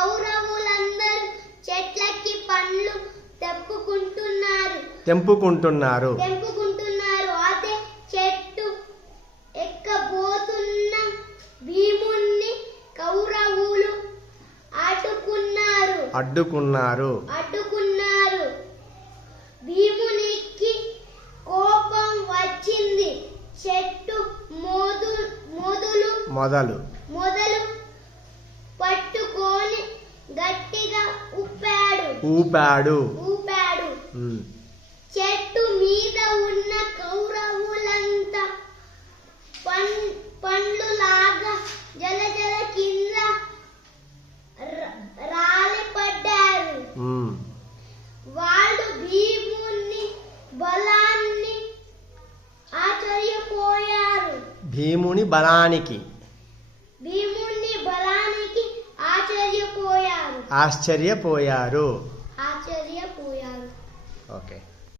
కౌరవులందరూ చెట్లకి పండ్లు తెంపుకుంటున్నారు. అదే చెట్టు ఎక్కబోతున్న భీముణ్ణి కౌరవులు అడ్డుకున్నారు. భీమునికి కోపం వచ్చింది. చెట్టు మొదలు పట్టుకొని గట్టిగా ఊపాడు. చెట్టు మీద ఉన్న కౌరవులంతా పండ్లులాగా జలజల కింద రాలిపడ్డారు. వాళ్ళు భీముని బలాన్ని ఆశ్చర్యపోయారు. భీముని బలానికి ఆశ్చర్యపోయారు. ఓకే.